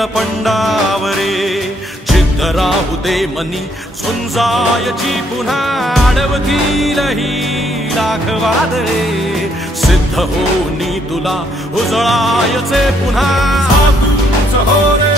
नीलपंडावरे जिद्द राहू दे मनी झुंजायची पुन्हा अडवतील ही लाख वादळे सिद्ध होनी तुला उजळायचे पुन्हा हो रे